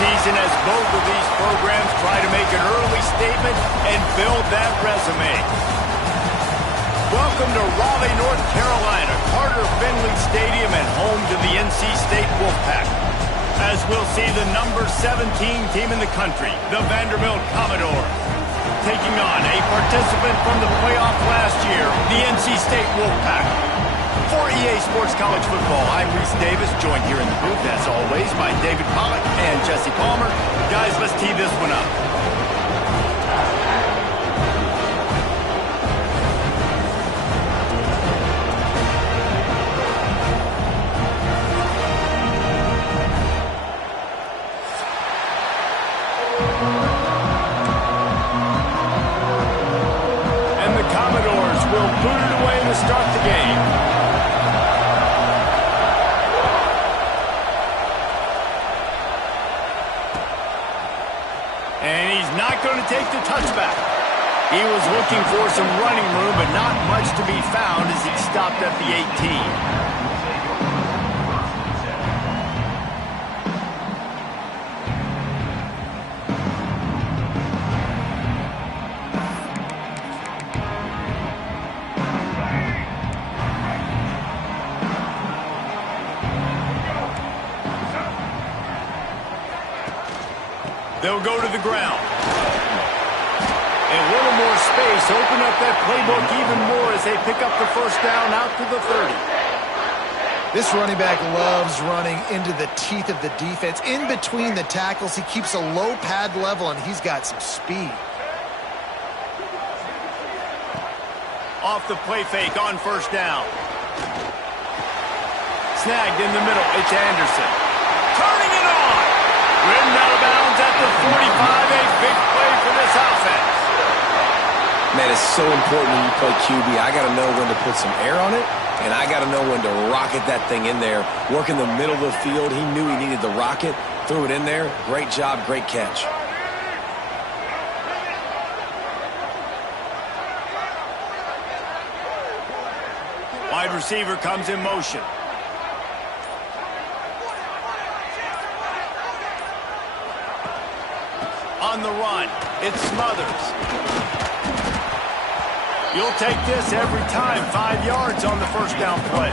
season as both of these programs try to make an early statement and build that resume. Welcome to Raleigh, North Carolina, Carter Finley Stadium and home to the NC State Wolfpack. As we'll see the number 17 team in the country, the Vanderbilt Commodores, taking on a participant from the playoff last year, the NC State Wolfpack. For EA Sports College Football, I'm Reese Davis, joined here in the booth, as always, by David Pollack and Jesse Palmer. Guys, let's tee this one up. And the Commodores will boot it away to start the game. And he's not going to take the touchback. He was looking for some running room, but not much to be found as he stopped at the 18. They'll go to the ground. And a little more space. Open up that playbook even more as they pick up the first down out to the 30. This running back loves running into the teeth of the defense. In between the tackles, he keeps a low pad level, and he's got some speed. Off the play fake on first down. Snagged in the middle. It's Anderson. Turning it on. Ridden out of bounds at the 45, a big play for this offense. Man, it's so important when you play QB. I got to know when to put some air on it, and I got to know when to rocket that thing in there. Work in the middle of the field. He knew he needed the rocket, threw it in there. Great job, great catch. Wide receiver comes in motion. On the run, it's Smothers. You'll take this every time. 5 yards on the first down play.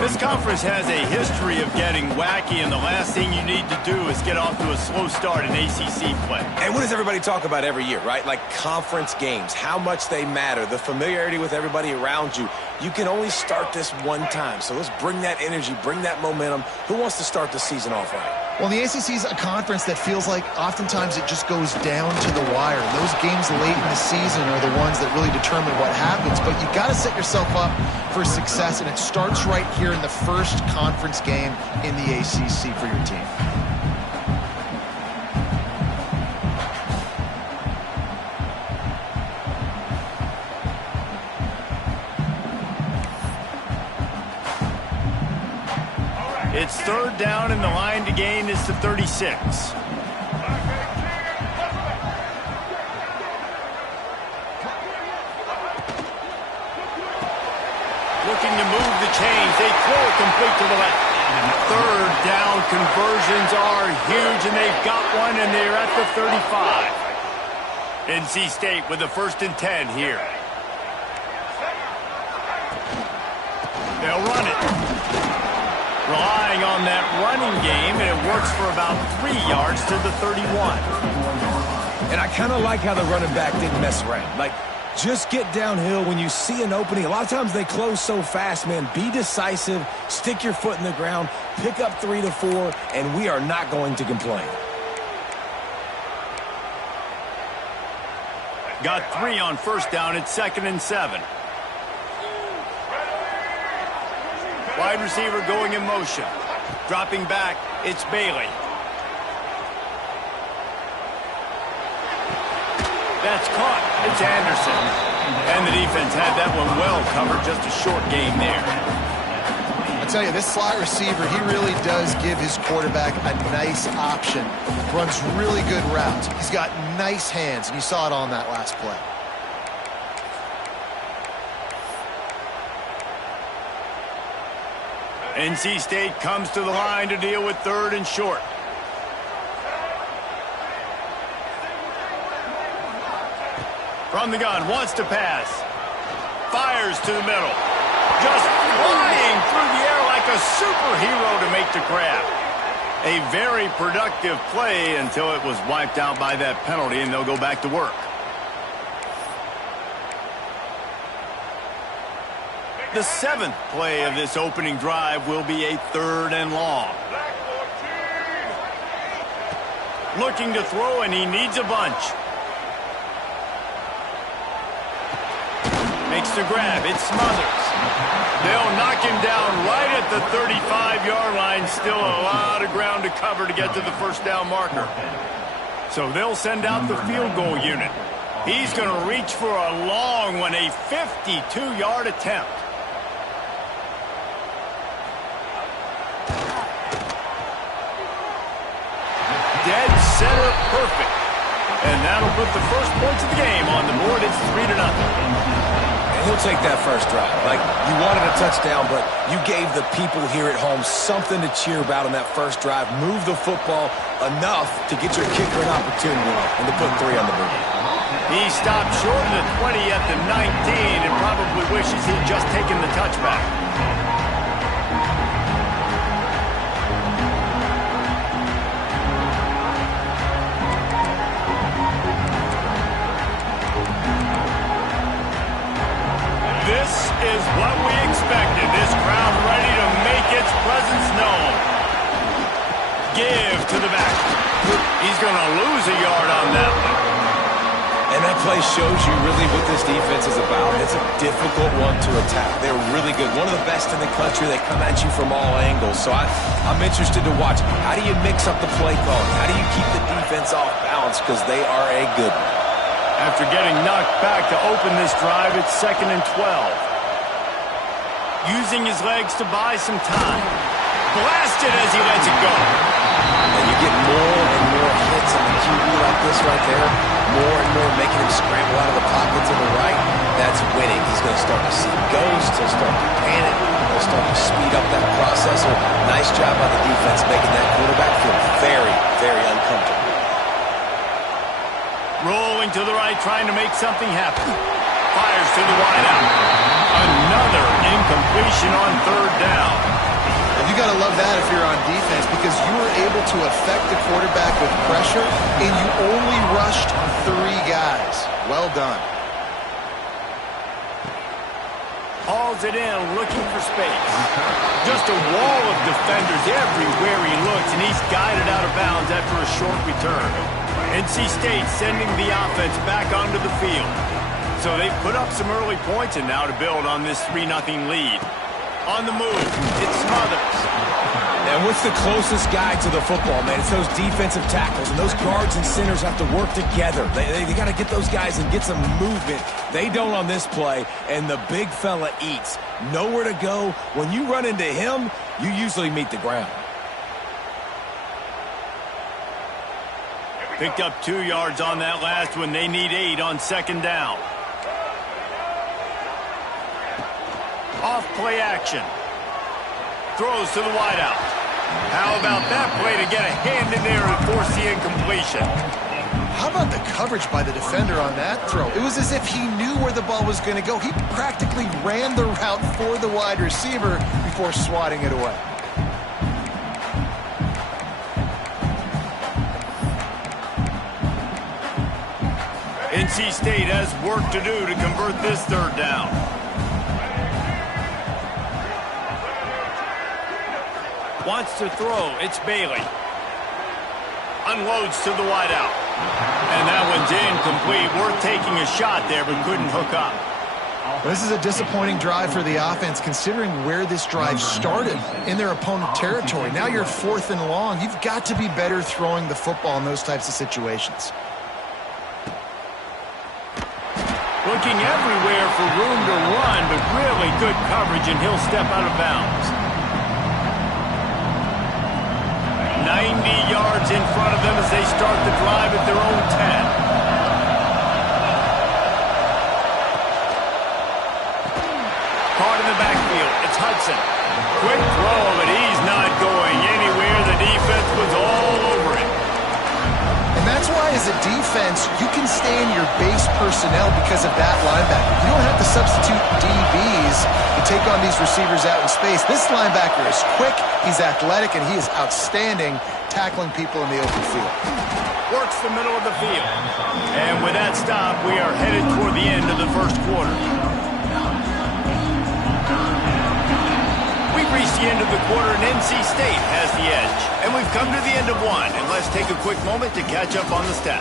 This conference has a history of getting wacky, and the last thing you need to do is get off to a slow start in ACC play. And what does everybody talk about every year, right? Like conference games, how much they matter, the familiarity with everybody around you. You can only start this one time, so let's bring that energy, bring that momentum. Who wants to start the season off right? Well, the ACC is a conference that feels like oftentimes it just goes down to the wire. And those games late in the season are the ones that really determine what happens. But you got to set yourself up for success, and it starts right here in the first conference game in the ACC for your team. It's third down, and the line to gain is to 36. Looking to move the chains. They throw it complete to the left. Third down conversions are huge, and they've got one, and they're at the 35. NC State with a 1st and 10 here. They'll run it. Relying on that running game, and it works for about 3 yards to the 31. And I kind of like how the running back didn't mess around. Like, just get downhill when you see an opening. A lot of times they close so fast, man. Be decisive, stick your foot in the ground, pick up 3 to 4, and we are not going to complain. Got 3 on first down. It's 2nd and 7. Wide receiver going in motion. Dropping back, it's Bailey. That's caught. It's Anderson. And the defense had that one well covered. Just a short game there. I tell you, this slot receiver, he really does give his quarterback a nice option. Runs really good routes. He's got nice hands, and you saw it on that last play. NC State comes to the line to deal with 3rd and short. From the gun, wants to pass. Fires to the middle. Just flying through the air like a superhero to make the grab. A very productive play until it was wiped out by that penalty, and they'll go back to work. The seventh play of this opening drive will be a 3rd and long. Looking to throw, and he needs a bunch. Makes the grab. It smothers. They'll knock him down right at the 35-yard line. Still a lot of ground to cover to get to the first down marker. So they'll send out the field goal unit. He's going to reach for a long one, a 52-yard attempt. Dead center perfect. And that'll put the first points of the game on the board. It's 3-0. And he'll take that first drive. Like, you wanted a touchdown, but you gave the people here at home something to cheer about on that first drive. Move the football enough to get your kicker an opportunity and to put 3 on the board. He stopped short of the 20 at the 19 and probably wishes he'd just taken the touchback. This is what we expected. This crowd ready to make its presence known. Give to the back. He's going to lose a yard on that one. And that play shows you really what this defense is about. It's a difficult one to attack. They're really good. One of the best in the country. They come at you from all angles. So I'm interested to watch. How do you mix up the play calling? How do you keep the defense off balance? Because they are a good one. After getting knocked back to open this drive, it's 2nd and 12. Using his legs to buy some time. Blasted as he lets it go. And you get more and more hits on the QB like this right there. More and more making him scramble out of the pocket to the right. That's winning. He's going to start to see ghosts. He'll start to panic. He'll start to speed up that process. So nice job by the defense making that quarterback feel very, very uncomfortable. Rolling to the right, trying to make something happen. Fires to the wideout. Another incompletion on 3rd down. You got to love that if you're on defense, because you were able to affect the quarterback with pressure, and you only rushed 3 guys. Well done. Hauls it in, looking for space. Just a wall of defenders everywhere he looks, and he's guided out of bounds after a short return. NC State sending the offense back onto the field. So they've put up some early points, and now to build on this 3-0 lead. On the move, it smothers. And what's the closest guy to the football, man? It's those defensive tackles, and those guards and centers have to work together. They got to get those guys and get some movement. They don't on this play, and the big fella eats. Nowhere to go. When you run into him, you usually meet the ground. Picked up 2 yards on that last one. They need 8 on 2nd down. Off play action. Throws to the wideout. How about that play to get a hand in there and force the incompletion? How about the coverage by the defender on that throw? It was as if he knew where the ball was going to go. He practically ran the route for the wide receiver before swatting it away. NC State has work to do to convert this 3rd down. Wants to throw. It's Bailey. Unloads to the wideout. And that one's incomplete. Worth taking a shot there, but couldn't hook up. This is a disappointing drive for the offense, considering where this drive started in their opponent territory. Now you're 4th and long. You've got to be better throwing the football in those types of situations. Looking everywhere for room to run, but really good coverage, and he'll step out of bounds. 90 yards in front of them as they start the drive at their own 10. Caught in the backfield. It's Hudson. Quick throw, but he's not going anywhere. The defense was all over it. And that's why, as a defense, you can stay in your base personnel because of that linebacker. You don't have to substitute DBs to take on these receivers out in space. This linebacker is quick, he's athletic, and he is outstanding tackling people in the open field. Works the middle of the field. And with that stop, we are headed toward the end of the first quarter. We've reached the end of the quarter, and NC State has the edge. And we've come to the end of one, and let's take a quick moment to catch up on the stats.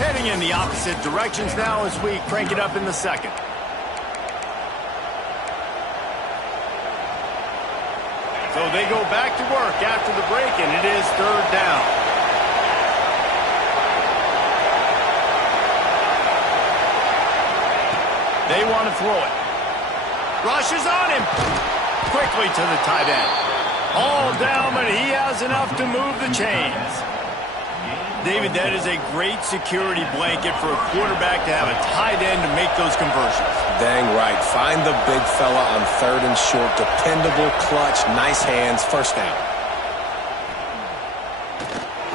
Heading in the opposite directions now as we crank it up in the second. So they go back to work after the break, and it is third down. They want to throw it. Rushes on him. Quickly to the tight end. All down, but he has enough to move the chains. David, that is a great security blanket for a quarterback to have a tight end to make those conversions. Dang right. Find the big fella on third and short. Dependable, clutch, nice hands, first down.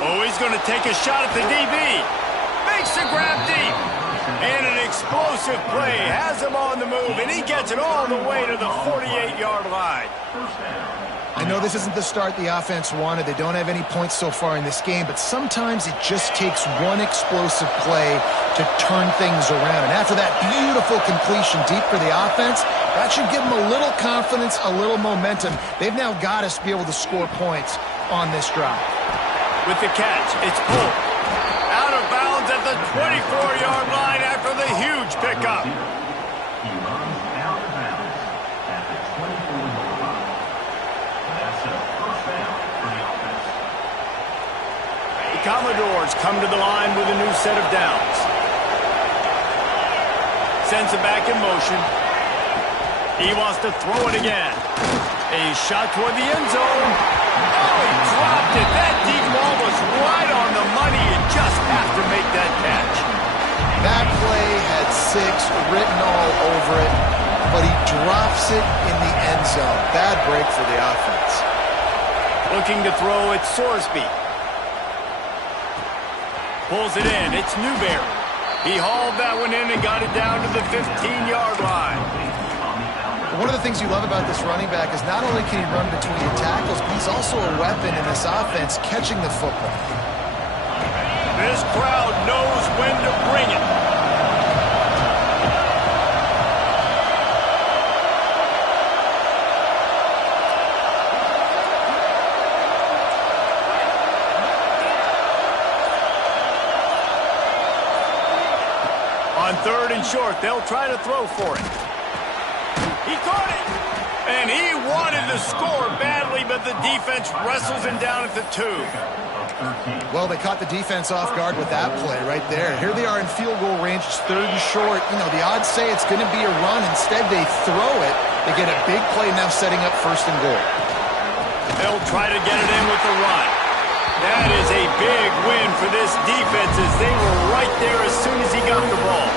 Oh, he's going to take a shot at the DB. Makes the grab deep. And an explosive play has him on the move, and he gets it all the way to the 48-yard line. I know this isn't the start the offense wanted. They don't have any points so far in this game, but sometimes it just takes one explosive play to turn things around. And after that beautiful completion deep for the offense, that should give them a little confidence, a little momentum. They've now got us to be able to score points on this drive. With the catch, it's pulled. Out of bounds at the 24-yard line after the huge pickup. He runs out of bounds at the 24-yard line. That's a first down for the offense. The Commodores come to the line with a new set of downs. Sends it back in motion. He wants to throw it again. A shot toward the end zone. Oh, he dropped it. That deep ball was right on the money. You just have to make that catch. That play had 6 written all over it, but he drops it in the end zone. Bad break for the offense. Looking to throw, it's Sorsby. Pulls it in. It's Newberry. He hauled that one in and got it down to the 15-yard line. One of the things you love about this running back is not only can he run between the tackles, but he's also a weapon in this offense catching the football. This crowd knows when to bring it. On third and short, they'll try to throw for it. He caught it, and he wanted to score badly, but the defense wrestles him down at the 2. Well, they caught the defense off guard with that play right there. Here they are in field goal range. It's third and short. You know, the odds say it's going to be a run. Instead, they throw it. They get a big play now setting up first and goal. They'll try to get it in with the run. That is a big win for this defense as they were right there as soon as he got the ball.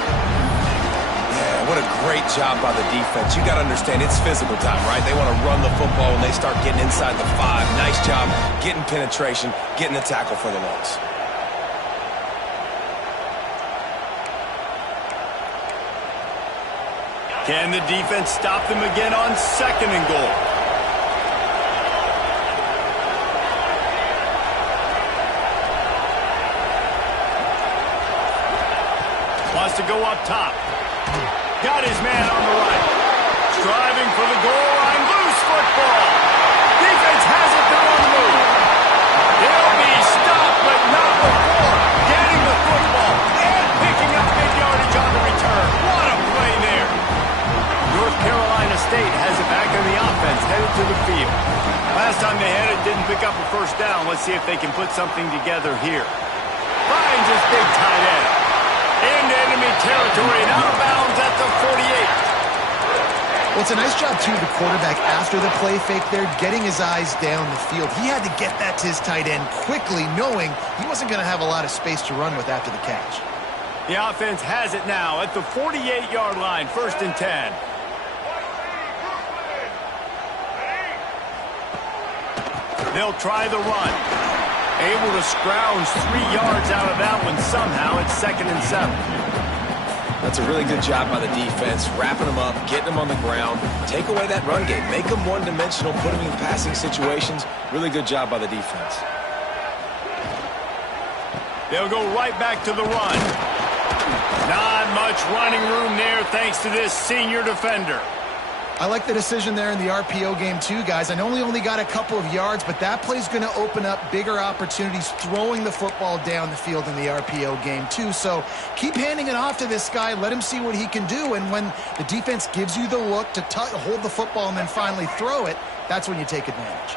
What a great job by the defense. You got to understand, it's physical time, right? They want to run the football when they start getting inside the 5. Nice job getting penetration, getting the tackle for the loss. Can the defense stop them again on second and goal? Wants to go up top. Got his man on the right. Striving for the goal line. Loose football. Defense has it. They're on the move. He'll be stopped, but not before getting the football and picking up big yardage on the return. What a play there. North Carolina State has it back on the offense, headed to the field. Last time they had it, didn't pick up a first down. Let's see if they can put something together here. Finds his big tight end. Into enemy territory and out of bounds at the 48. Well, it's a nice job, too, the quarterback, after the play fake there, getting his eyes down the field. He had to get that to his tight end quickly, knowing he wasn't going to have a lot of space to run with after the catch. The offense has it now at the 48-yard line, first and 10. They'll try the run. Able to scrounge 3 yards out of that one somehow. It's 2nd and 7. That's a really good job by the defense, wrapping them up, getting them on the ground. Take away that run game. Make them one-dimensional, put them in passing situations. Really good job by the defense. They'll go right back to the run. Not much running room there thanks to this senior defender. I like the decision there in the RPO game too, guys. I know he only got a couple of yards, but that play's going to open up bigger opportunities throwing the football down the field in the RPO game too. So keep handing it off to this guy. Let him see what he can do. And when the defense gives you the look to hold the football and then finally throw it, that's when you take advantage.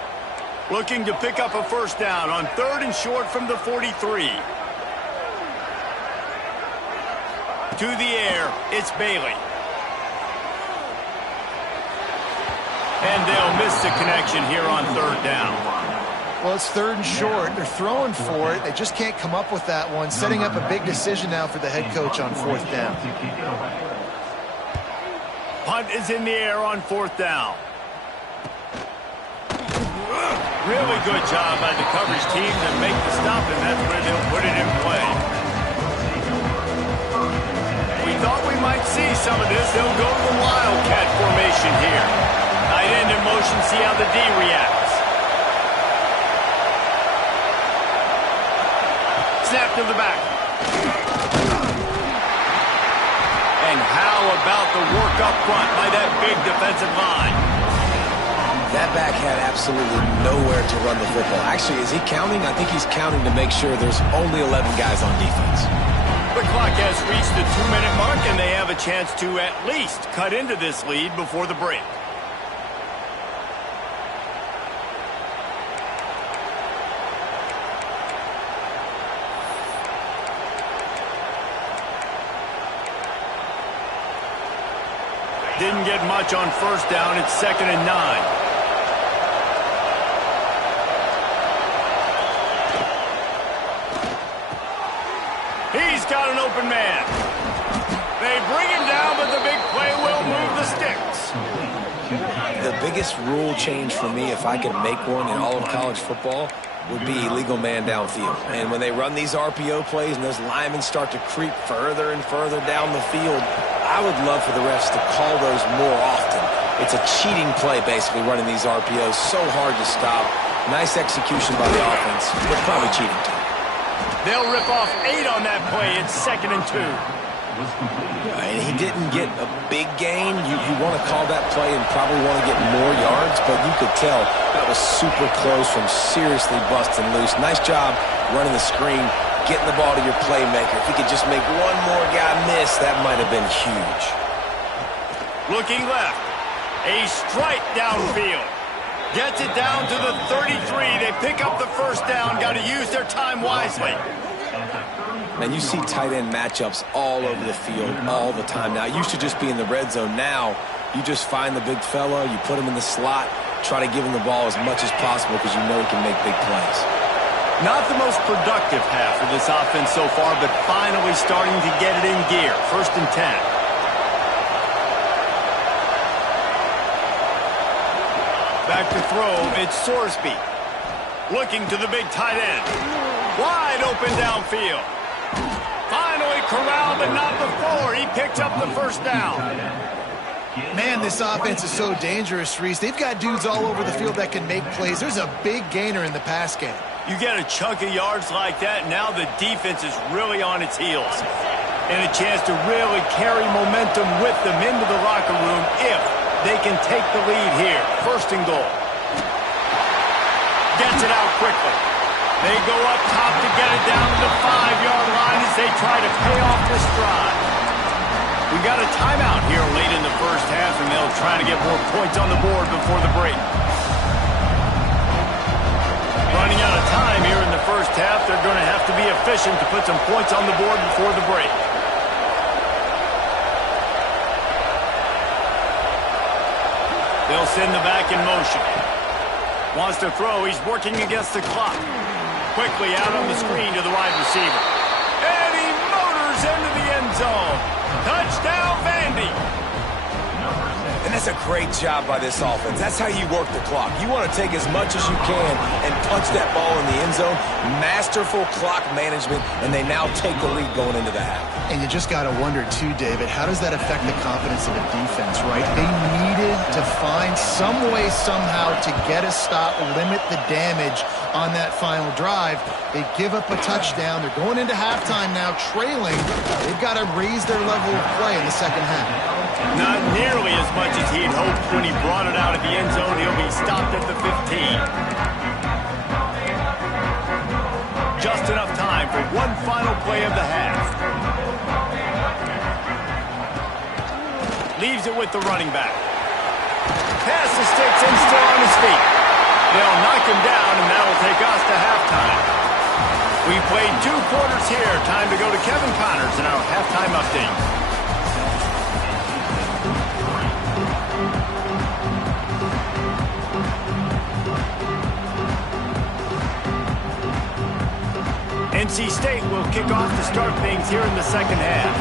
Looking to pick up a first down on 3rd and short from the 43. To the air, it's Bailey. And they'll miss the connection here on 3rd down. Well, it's 3rd and short. They're throwing for it. They just can't come up with that one. Setting up a big decision now for the head coach on 4th down. Punt is in the air on 4th down. Really good job by the coverage team to make the stop, and that's where they'll put it in play. We thought we might see some of this. They'll go to the Wildcat formation here. Tight end in motion, see how the D reacts. Snap to the back. And how about the work up front by that big defensive line? That back had absolutely nowhere to run the football. Actually, is he counting? I think he's counting to make sure there's only 11 guys on defense. The clock has reached the 2-minute mark, and they have a chance to at least cut into this lead before the break. Didn't get much on 1st down. It's 2nd and 9. He's got an open man. They bring him down, but the big play will move the sticks. The biggest rule change for me, if I could make one in all of college football, would be illegal man downfield. And when they run these RPO plays and those linemen start to creep further and further down the field, I would love for the refs to call those more often. It's a cheating play, basically, running these RPOs. So hard to stop. Nice execution by the offense, but probably cheating too. They'll rip off 8 on that play. It's 2nd and 2. And he didn't get a big gain. You want to call that play and probably want to get more yards, but you could tell that was super close from seriously busting loose. Nice job running the screen, getting the ball to your playmaker. If he could just make one more guy miss, that might have been huge. Looking left. A strike downfield. Gets it down to the 33. They pick up the first down. Got to use their time wisely. Man, you see tight end matchups all over the field all the time now. It used to just be in the red zone. Now you just find the big fella, you put him in the slot, try to give him the ball as much as possible because you know he can make big plays. Not the most productive half of this offense so far, but finally starting to get it in gear. 1st and 10. Back to throw, it's Sorsby. Looking to the big tight end. Wide open downfield. Finally corralled, but not before. He picked up the first down. Man, this offense is so dangerous, Reese. They've got dudes all over the field that can make plays. There's a big gainer in the pass game. You get a chunk of yards like that, now the defense is really on its heels. And a chance to really carry momentum with them into the locker room if they can take the lead here. 1st and goal. Gets it out quickly. They go up top to get it down to the 5-yard line as they try to pay off this drive. We got a timeout here late in the first half, and they'll try to get more points on the board before the break. Running out of time here in the first half. They're going to have to be efficient to put some points on the board before the break. They'll send the back in motion. Wants to throw. He's working against the clock. Quickly out on the screen to the wide receiver. And he motors into the end zone. Touchdown, Vandy. And That's a great job by this offense. That's how you work the clock. You want to take as much as you can and punch that ball in the end zone. Masterful clock management, and they now take the lead going into the half. And you just got to wonder, too, David, how does that affect the confidence of the defense, right? They needed to find some way, somehow, to get a stop, limit the damage on that final drive. They give up a touchdown. They're going into halftime now, trailing. They've got to raise their level of play in the second half. Not nearly as much as he'd hoped when he brought it out of the end zone. He'll be stopped at the 15. Just enough time for one final play of the half. Leaves it with the running back. Pass the sticks and still on his feet. They'll knock him down, and that'll take us to halftime. We played 2 quarters here. Time to go to Kevin Connors in our halftime update. NC State will kick off to start things here in the second half.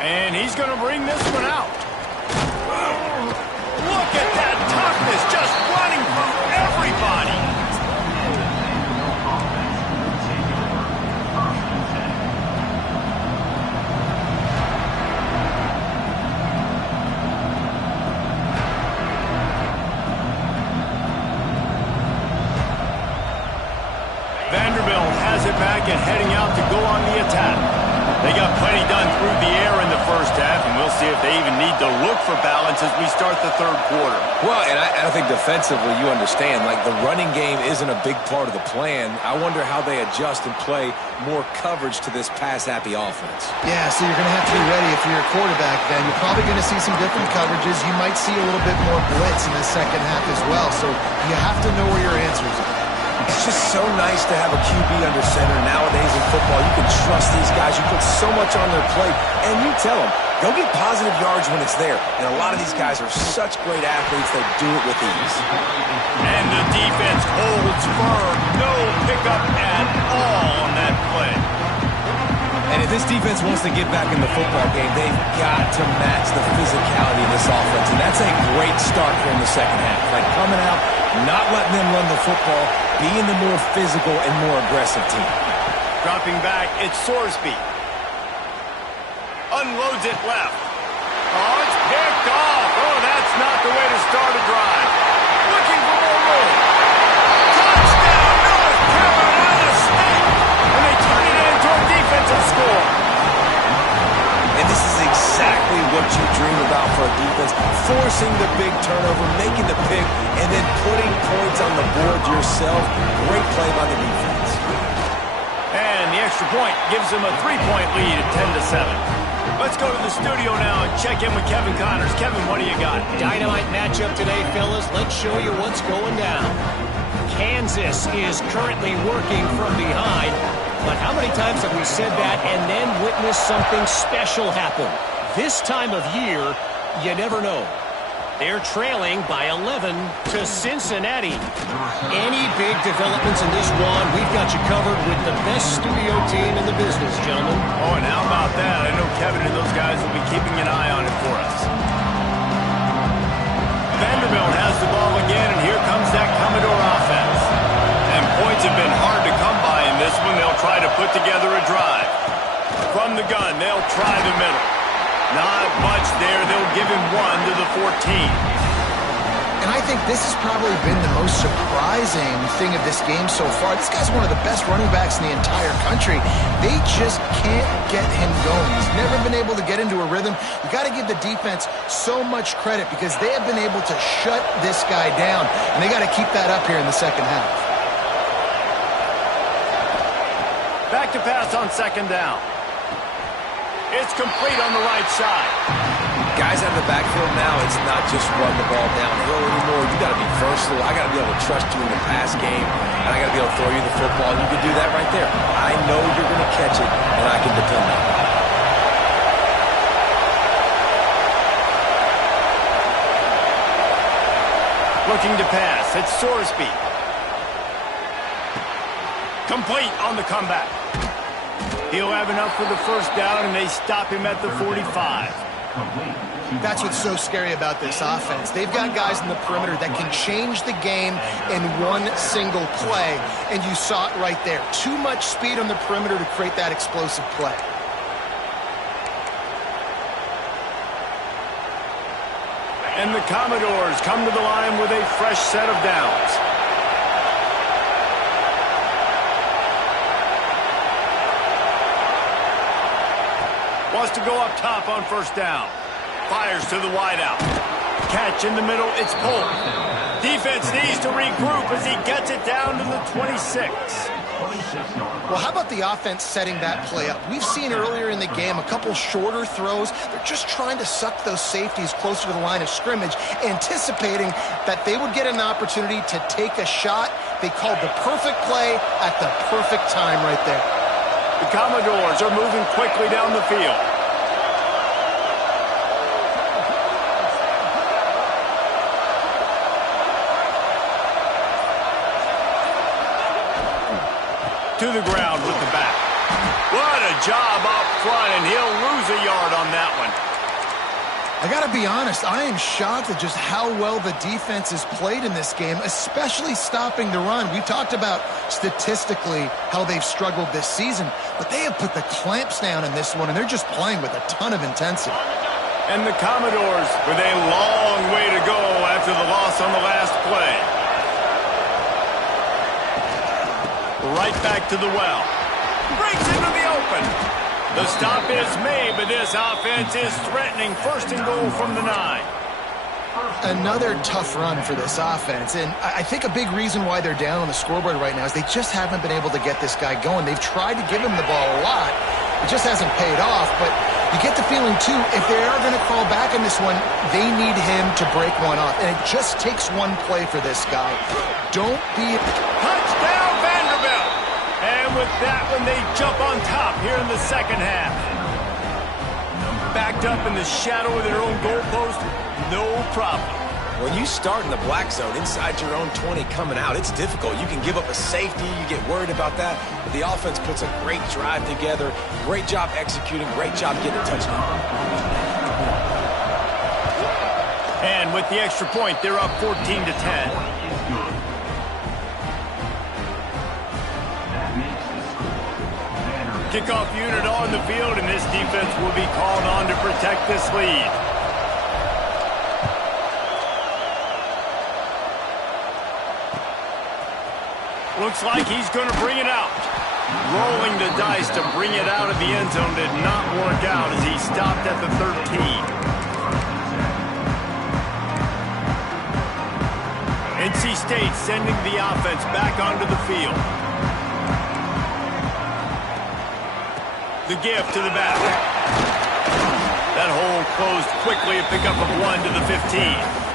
And he's going to bring this one out. Look at that toughness, just running through everybody. Vanderbilt has it back and heading out to go on the attack. They got plenty done through the air in the first half, and we'll see if they even need to look for balance as we start the third quarter. Well, and I think defensively, you understand, like the running game isn't a big part of the plan. I wonder how they adjust and play more coverage to this pass-happy offense. Yeah, so you're going to have to be ready if you're a quarterback, then. You're probably going to see some different coverages. You might see a little bit more blitz in the second half as well, so you have to know where your answers are. It's just so nice to have a QB under center nowadays in football. You can trust these guys. You put so much on their plate, and you tell them, go get positive yards when it's there. And a lot of these guys are such great athletes, they do it with ease. And the defense holds firm. No pickup at all on that play. And if this defense wants to get back in the football game, they've got to match the physicality of this offense. And that's a great start for them in the second half. Like coming out, not letting them run the football, being the more physical and more aggressive team. Dropping back, it's Sorsby. Unloads it left. Oh, it's picked off. Oh, that's not the way to start a drive. Looking for more room. Touchdown, North Carolina State. And they turn it into a defensive score. And this is exactly what you dream about for a defense. Forcing the big turnover, making the pick, and then putting points on the board yourself. Great play by the defense. And the extra point gives them a 3-point lead at 10-7. Let's go to the studio now and check in with Kevin Connors. Kevin, what do you got? Dynamite matchup today, fellas. Let's show you what's going down. Kansas is currently working from behind. But how many times have we said that and then witnessed something special happen? This time of year, you never know. They're trailing by 11 to Cincinnati. Any big developments in this one, we've got you covered with the best studio team in the business, gentlemen. Oh, and how about that? I know Kevin and those guys will be keeping an eye on it for us. Vanderbilt has the ball again, and here comes that Commodore offense. And points have been hard to come by in this one. They'll try to put together a drive. From the gun, they'll try the middle. Not much there. They'll give him 1 to the 14. And I think this has probably been the most surprising thing of this game so far. This guy's one of the best running backs in the entire country. They just can't get him going. He's never been able to get into a rhythm. You got to give the defense so much credit because they have been able to shut this guy down. And they got to keep that up here in the second half. Back to pass on second down. It's complete on the right side. Guys out of the backfield now, it's not just run the ball downhill anymore. You got to be versatile. I got to be able to trust you in the pass game, and I got to be able to throw you the football. You can do that right there. I know you're going to catch it, and I can depend on it. Looking to pass. It's Sorsby. Complete on the comeback. He'll have enough for the first down, and they stop him at the 45. That's what's so scary about this offense. They've got guys in the perimeter that can change the game in one single play, and you saw it right there. Too much speed on the perimeter to create that explosive play. And the Commodores come to the line with a fresh set of downs. Wants to go up top on first down. Fires to the wideout. Catch in the middle, it's pulled. Defense needs to regroup as he gets it down to the 26. Well, how about the offense setting that play up? We've seen earlier in the game a couple shorter throws. They're just trying to suck those safeties closer to the line of scrimmage, anticipating that they would get an opportunity to take a shot. They called the perfect play at the perfect time right there. The Commodores are moving quickly down the field. To the ground with the back. What a job up front, and he'll lose a yard on that one. I got to be honest, I am shocked at just how well the defense has played in this game, especially stopping the run. We've talked about statistically how they've struggled this season, but they have put the clamps down in this one, and they're just playing with a ton of intensity. And the Commodores with a long way to go after the loss on the last play. Right back to the well. Breaks into the open. The stop is made, but this offense is threatening. First and goal from the 9. Another tough run for this offense, and I think a big reason why they're down on the scoreboard right now is they just haven't been able to get this guy going. They've tried to give him the ball a lot. It just hasn't paid off, but you get the feeling, too, if they are going to crawl back in this one, they need him to break one off, and it just takes one play for this guy. Don't be... Touchdown, Vanderbilt! And with that one, they jump on top here in the second half. Backed up in the shadow of their own goalpost, no problem. When you start in the black zone inside your own 20 coming out, it's difficult. You can give up a safety. You get worried about that. But the offense puts a great drive together. Great job executing. Great job getting a touchdown. And with the extra point, they're up 14-10. Kickoff unit on the field, and this defense will be called on to protect this lead. Looks like he's going to bring it out. Rolling the dice to bring it out of the end zone did not work out as he stopped at the 13. NC State sending the offense back onto the field. The give to the back. That hole closed quickly, a pickup of 1 to the 15.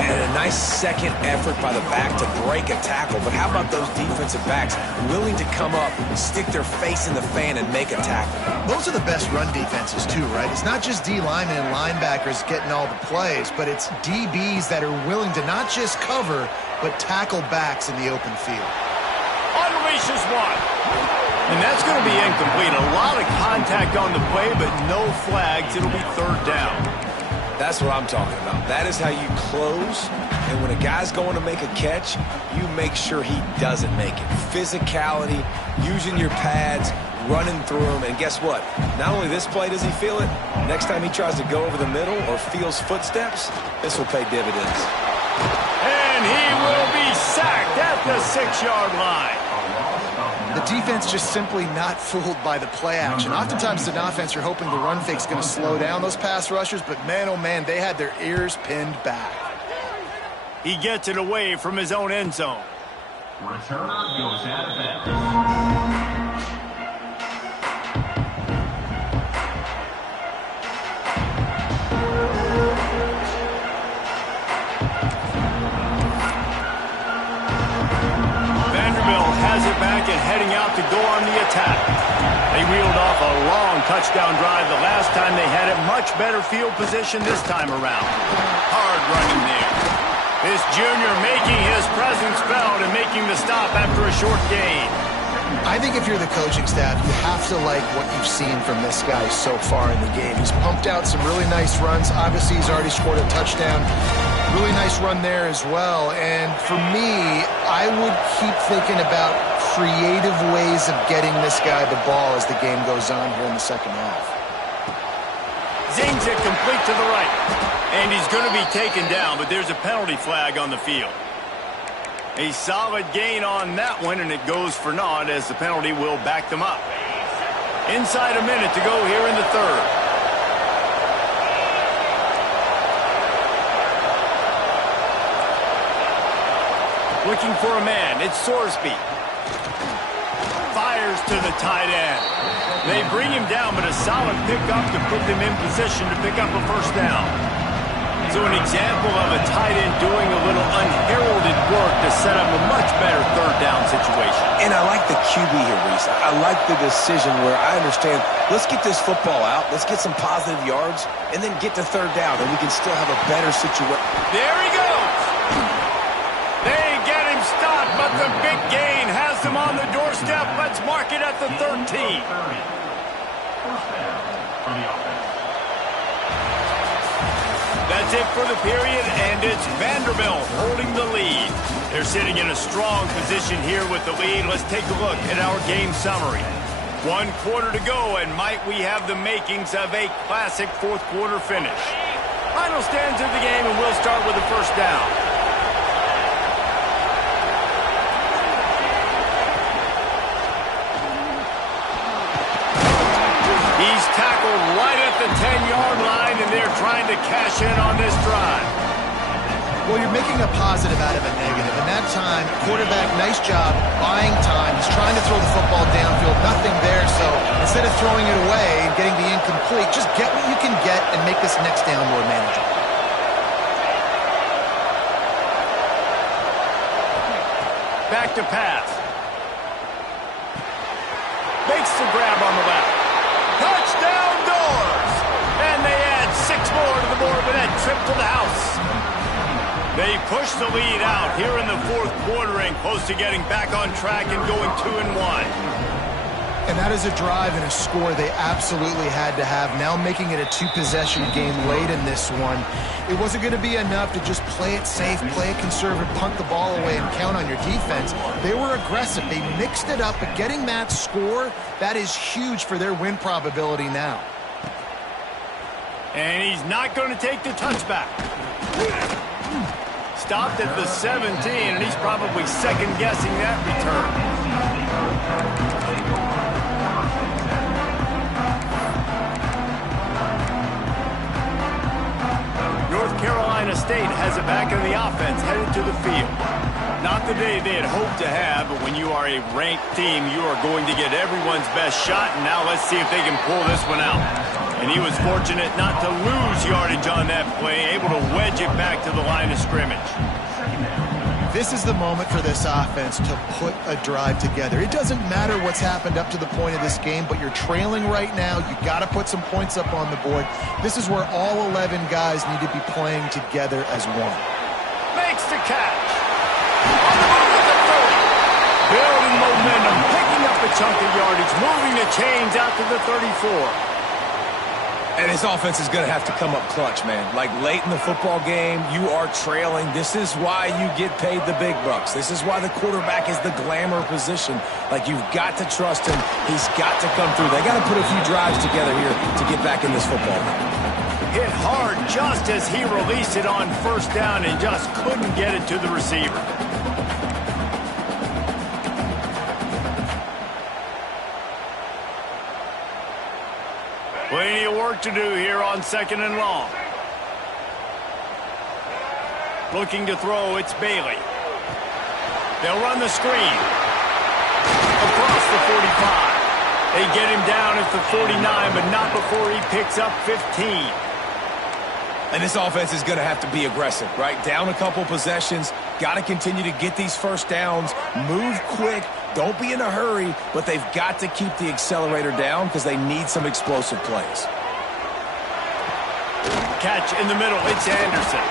And a nice second effort by the back to break a tackle. But how about those defensive backs willing to come up, stick their face in the fan, and make a tackle? Those are the best run defenses, too, right? It's not just D linemen and linebackers getting all the plays, but it's DBs that are willing to not just cover, but tackle backs in the open field. Unleashes one. And that's going to be incomplete. A lot of contact on the play, but no flags. It'll be third down. That's what I'm talking about. That is how you close. And when a guy's going to make a catch, you make sure he doesn't make it. Physicality, using your pads, running through them. And guess what? Not only this play does he feel it, next time he tries to go over the middle or feels footsteps, this will pay dividends. And he will be sacked at the 6-yard line. The defense just simply not fooled by the play action. Oftentimes, an offense, you're hoping the run fake's going to slow down those pass rushers, but man, oh man, they had their ears pinned back. He gets it away from his own end zone. Returner goes out of bounds. Has it back and heading out to go on the attack. They reeled off a long touchdown drive the last time they had it. Much better field position this time around. Hard running there. This junior making his presence felt and making the stop after a short gain. I think if you're the coaching staff, you have to like what you've seen from this guy so far in the game. He's pumped out some really nice runs. Obviously, he's already scored a touchdown. Really nice run there as well. And for me, I would keep thinking about creative ways of getting this guy the ball as the game goes on here in the second half. Zings it complete to the right. And he's going to be taken down, but there's a penalty flag on the field. A solid gain on that one, and it goes for naught as the penalty will back them up. Inside a minute to go here in the third. Looking for a man. It's Sorsby. Fires to the tight end. They bring him down, but a solid pickup to put them in position to pick up a first down. So an example of a tight end doing a little unheralded work to set up a much better third down situation. And I like the QB here, Reese. I like the decision where I understand, let's get this football out, let's get some positive yards, and then get to third down, and we can still have a better situation. There he goes. They get him stopped, but the big gain has them on the doorstep. Let's mark it at the 13. First down for the offense. That's it for the period, and it's Vanderbilt holding the lead. They're sitting in a strong position here with the lead. Let's take a look at our game summary. 1 quarter to go, and might we have the makings of a classic fourth quarter finish. Final stands of the game, and we'll start with the first down. He's tackled right at the 10-yard line, and they're trying to cash in on this drive. Well, you're making a positive out of a negative. And that time, quarterback, nice job, buying time. He's trying to throw the football downfield. Nothing there, so instead of throwing it away and getting the incomplete, just get what you can get and make this next down more manageable. Back to pass. Makes the grab on the left. Touchdown doors! And they add 6 more to the board with that trip to the house. They push the lead out here in the fourth quarter and close to getting back on track and going 2-1. And that is a drive and a score they absolutely had to have. Now making it a 2-possession game late in this one. It wasn't going to be enough to just play it safe, play it conservative, punt the ball away, and count on your defense. They were aggressive. They mixed it up, but getting that score, that is huge for their win probability now. And he's not going to take the touchback. Stopped at the 17, and he's probably second-guessing that return. North Carolina State has it back in the offense, headed to the field. Not the day they had hoped to have, but when you are a ranked team, you are going to get everyone's best shot, and now let's see if they can pull this one out. And he was fortunate not to lose yardage on that play, able to wedge it back to the line of scrimmage. This is the moment for this offense to put a drive together. It doesn't matter what's happened up to the point of this game, but you're trailing right now. You got to put some points up on the board. This is where all 11 guys need to be playing together as one. Makes the catch. On the move at the 30. Building momentum, picking up a chunk of yardage, moving the chains out to the 34. And his offense is going to have to come up clutch, man. Like late in the football game, you are trailing. This is why you get paid the big bucks. This is why the quarterback is the glamour position. Like, you've got to trust him. He's got to come through. They got to put a few drives together here to get back in this football game. Hit hard just as he released it on first down and just couldn't get it to the receiver. Plenty of work to do here on 2nd and long. Looking to throw, it's Bailey. They'll run the screen. Across the 45. They get him down at the 49, but not before he picks up 15. And this offense is going to have to be aggressive, right? Down a couple possessions. Got to continue to get these first downs. Move quick. Don't be in a hurry, but they've got to keep the accelerator down because they need some explosive plays. Catch in the middle. It's Anderson.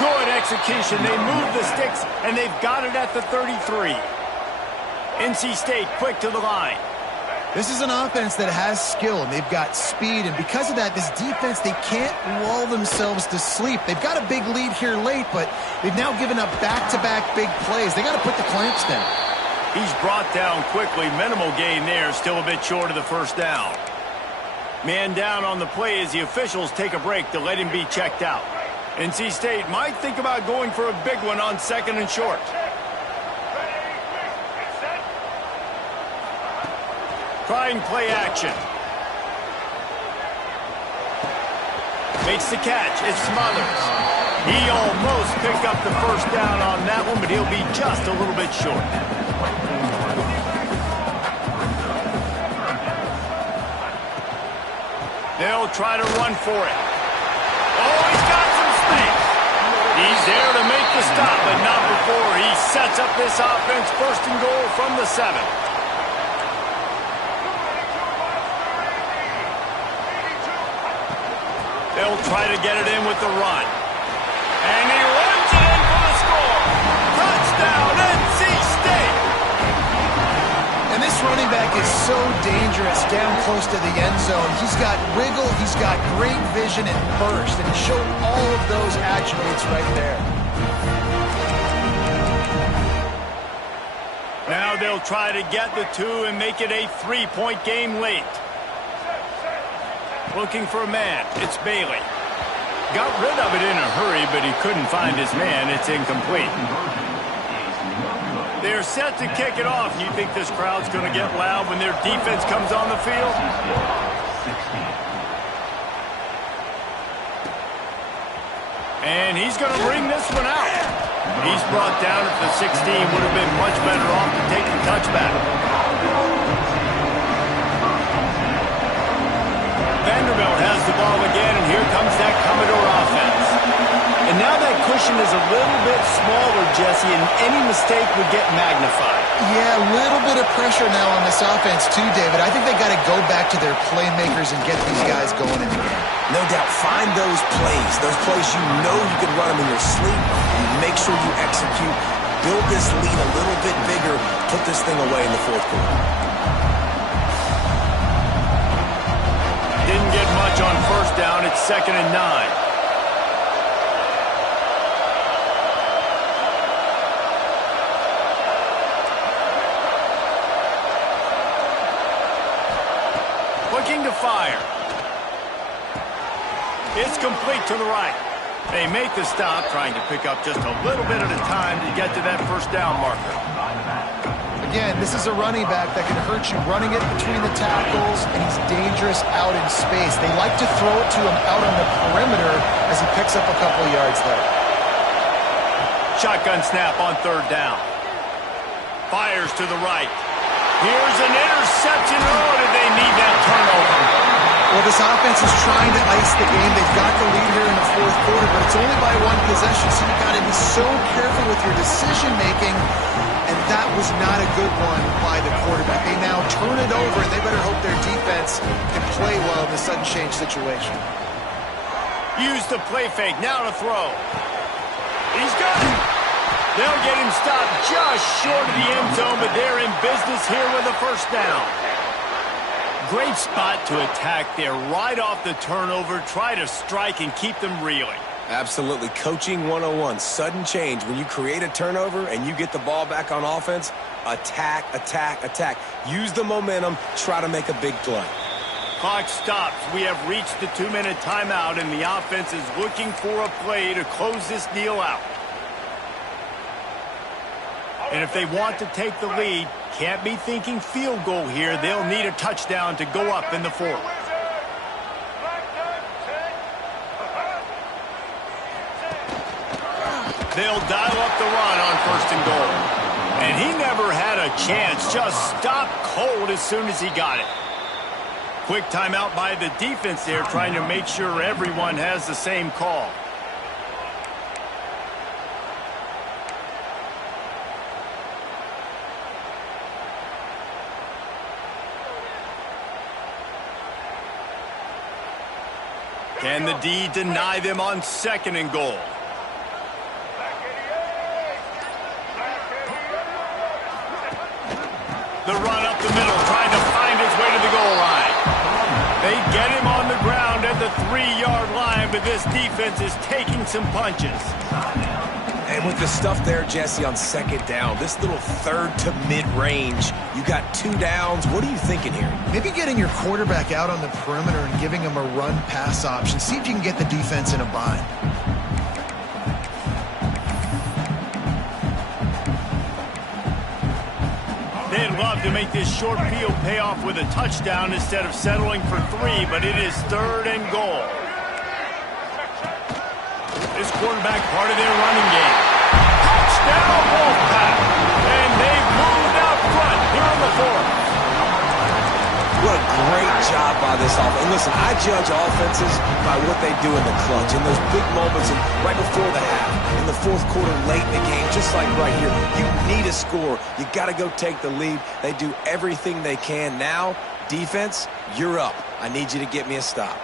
Good execution. They move the sticks, and they've got it at the 33. NC State quick to the line. This is an offense that has skill, and they've got speed, and because of that, this defense, they can't lull themselves to sleep. They've got a big lead here late, but they've now given up back-to-back big plays. They got to put the clamps down. He's brought down quickly. Minimal gain there, still a bit short of the first down. Man down on the play as the officials take a break to let him be checked out. NC State might think about going for a big one on 2nd and short. Trying play action. Makes the catch. It's Smothers. He almost picked up the first down on that one, but he'll be just a little bit short. They'll try to run for it. Oh, he's got some space. He's there to make the stop, but not before he sets up this offense 1st and goal from the 7. They'll try to get it in with the run. And he runs it in for the score. Touchdown, NC State. And this running back is so dangerous down close to the end zone. He's got wiggle, he's got great vision and burst, and he showed all of those attributes right there. Now they'll try to get the 2 and make it a 3-point game late. Looking for a man. It's Bailey. Got rid of it in a hurry, but he couldn't find his man. It's incomplete. They're set to kick it off. You think this crowd's going to get loud when their defense comes on the field? And he's going to bring this one out. He's brought down at the 16. Would have been much better off to take the touchback. Vanderbilt has the ball again, and here comes that Commodore offense. And now that cushion is a little bit smaller, Jesse, and any mistake would get magnified. Yeah, a little bit of pressure now on this offense too, David. I think they got to go back to their playmakers and get these guys going in the game. No doubt, find those plays you know you can run them in your sleep. You make sure you execute, build this lead a little bit bigger, put this thing away in the 4th quarter. Didn't get much on 1st down. It's 2nd and 9. Looking to fire. It's complete to the right. They make the stop, trying to pick up just a little bit at a time to get to that 1st down marker. Again, this is a running back that can hurt you running it between the tackles, and he's dangerous out in space. They like to throw it to him out on the perimeter as he picks up a couple of yards there. Shotgun snap on 3rd down. Fires to the right. Here's an interception. Oh, did they need that turnover? Well, this offense is trying to ice the game. They've got the lead here in the 4th quarter, but it's only by 1 possession, so you've got to be so careful with your decision-making, and that was not a good one by the quarterback. They now turn it over, and they better hope their defense can play well in the sudden change situation. Use the play fake. Now to throw. He's got it. They'll get him stopped just short of the end zone, but they're in business here with a 1st down. Great spot to attack there right off the turnover. Try to strike and keep them reeling. Absolutely. Coaching 101. Sudden change. When you create a turnover and you get the ball back on offense, attack, attack, attack. Use the momentum. Try to make a big play. Clock stops. We have reached the 2-minute timeout, and the offense is looking for a play to close this deal out. And if they want to take the lead, can't be thinking field goal here. They'll need a touchdown to go up in the 4th. They'll dial up the run on 1st and goal. And he never had a chance. Just stopped cold as soon as he got it. Quick timeout by the defense there, trying to make sure everyone has the same call. Can the D deny them on 2nd and goal? The run up the middle, trying to find his way to the goal line. They get him on the ground at the 3-yard line, but this defense is taking some punches. And with the stuff there, Jesse, on second down, this little third to mid-range, you got 2 downs. What are you thinking here? Maybe getting your quarterback out on the perimeter and giving him a run-pass option. See if you can get the defense in a bind. They'd love to make this short field pay off with a touchdown instead of settling for 3, but it is 3rd and goal. This quarterback part of their running game. Touchdown, Wolfpack! And they've moved out front here in the 4th. What a great job by this offense. And listen, I judge offenses by what they do in the clutch, in those big moments, and right before the half, in the 4th quarter, late in the game, just like right here. You need a score. You got to go take the lead. They do everything they can. Now, defense, you're up. I need you to get me a stop.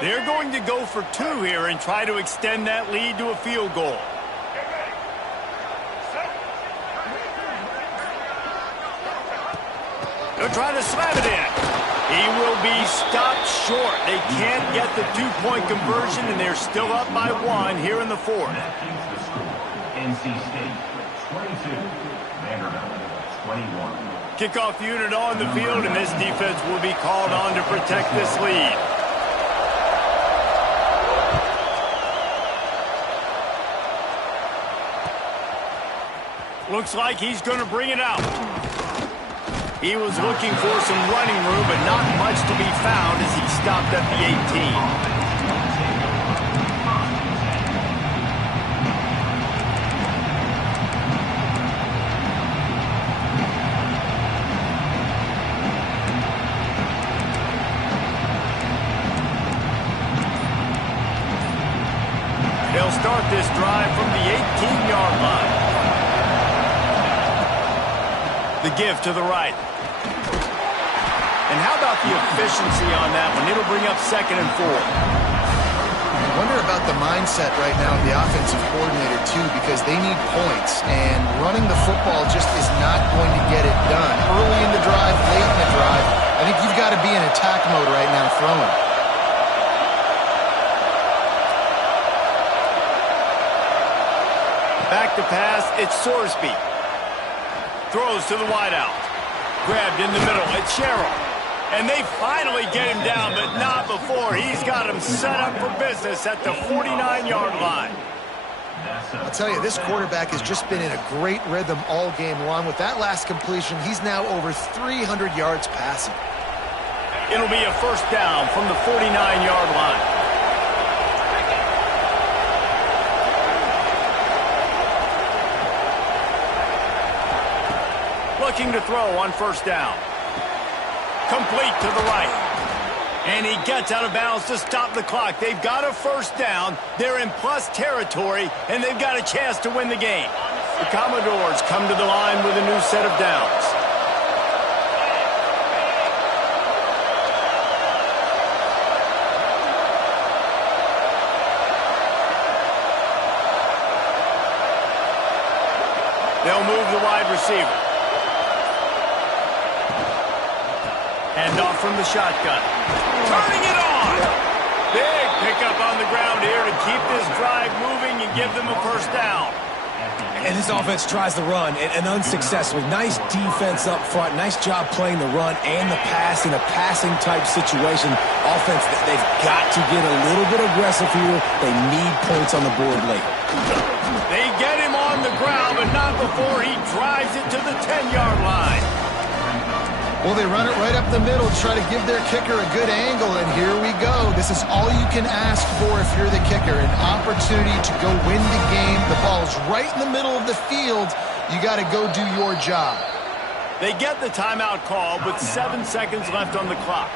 They're going to go for 2 here and try to extend that lead to a field goal. They'll try to slam it in. He will be stopped short. They can't get the 2-point conversion, and they're still up by 1 here in the 4th. That keeps the score. NC State 22, Vanderbilt 21. Kickoff unit on the field, and this defense will be called on to protect this lead. Looks like he's going to bring it out. He was looking for some running room, but not much to be found as he stopped at the 18. They'll start this drive from the 18-yard line. The give to the right. And how about the efficiency on that one? It'll bring up 2nd and 4. I wonder about the mindset right now of the offensive coordinator, too, because they need points, and running the football just is not going to get it done. Early in the drive, late in the drive, I think you've got to be in attack mode right now throwing. Back to pass, it's Sorsby. Throws to the wideout. Grabbed in the middle, it's Sherrill. And they finally get him down, but not before. He's got him set up for business at the 49-yard line. I'll tell you, this quarterback has just been in a great rhythm all game long. With that last completion, he's now over 300 yards passing. It'll be a 1st down from the 49-yard line. Looking to throw on 1st down. Complete to the right. And he gets out of bounds to stop the clock. They've got a 1st down. They're in plus territory, and they've got a chance to win the game. The Commodores come to the line with a new set of downs. They'll move the wide receiver. Hand off from the shotgun. Turning it on! Big pickup on the ground here to keep this drive moving and give them a 1st down. And this offense tries to run, and unsuccessfully. Nice defense up front. Nice job playing the run and the pass in a passing-type situation. Offense, they've got to get a little bit aggressive here. They need points on the board late. They get him on the ground, but not before he drives it to the 10-yard line. Well, they run it right up the middle, try to give their kicker a good angle, and here we go. This is all you can ask for if you're the kicker, an opportunity to go win the game. The ball's right in the middle of the field. You got to go do your job. They get the timeout call with 7 seconds left on the clock.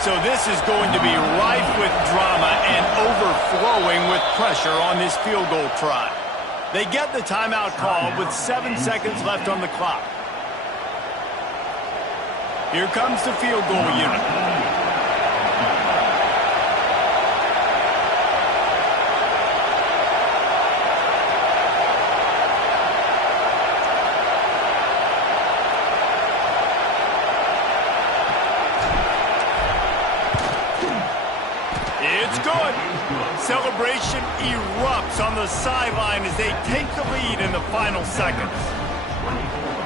So this is going to be rife with drama and overflowing with pressure on this field goal try. They get the timeout call with 7 seconds left on the clock. Here comes the field goal unit. celebration erupts on the sideline as they take the lead in the final seconds.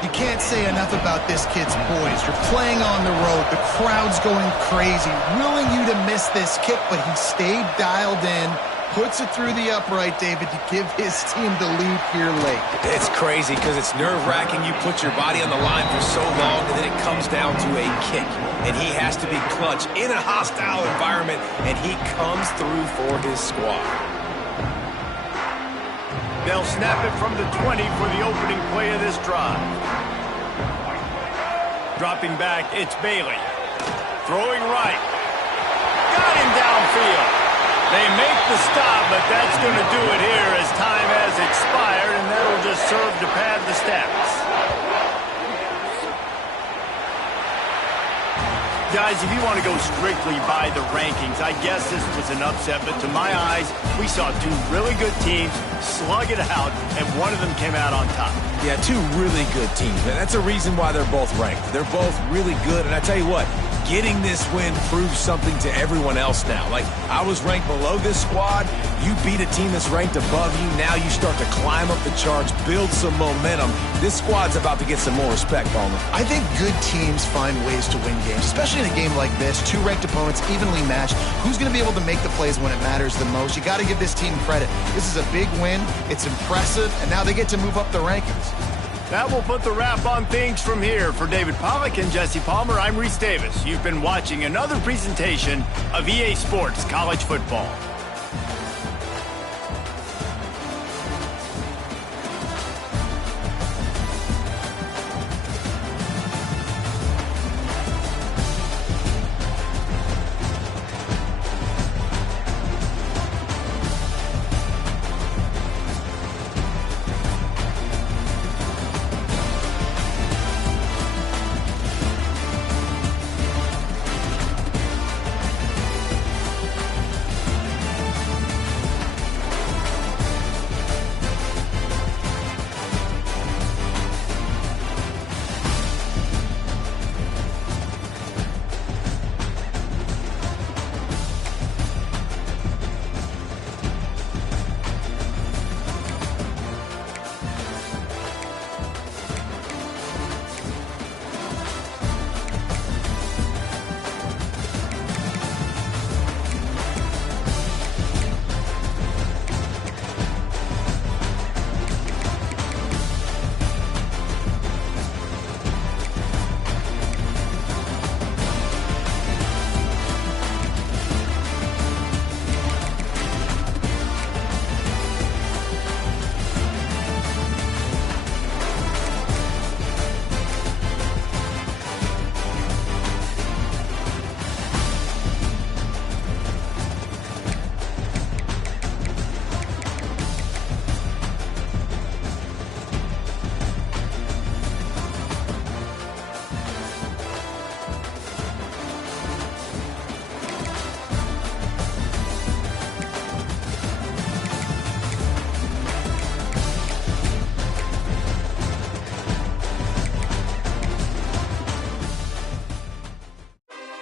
You can't say enough about this kid's poise. You're playing on the road. The crowd's going crazy, willing you to miss this kick, but he stayed dialed in, puts it through the upright, David, to give his team the lead here late. It's crazy because it's nerve-wracking. You put your body on the line for so long, and then it comes down to a kick. And he has to be clutch in a hostile environment, and he comes through for his squad. They'll snap it from the 20 for the opening play of this drive. Dropping back, it's Bailey. Throwing right. Got him downfield. They make the stop, but that's going to do it here as time has expired, and that'll just serve to pad the stats. Guys, if you want to go strictly by the rankings, I guess this was an upset, but to my eyes, we saw two really good teams slug it out, and one of them came out on top. Yeah, two really good teams, man. That's a reason why they're both ranked. They're both really good, and I tell you what, getting this win proves something to everyone else now. Like, I was ranked below this squad. You beat a team that's ranked above you. Now you start to climb up the charts, build some momentum. This squad's about to get some more respect, Palmer. I think good teams find ways to win games, especially in a game like this. Two ranked opponents, evenly matched. Who's going to be able to make the plays when it matters the most? You got to give this team credit. This is a big win. It's impressive, and now they get to move up the rankings. That will put the wrap on things from here. For David Pollack and Jesse Palmer, I'm Reese Davis. You've been watching another presentation of EA Sports College Football.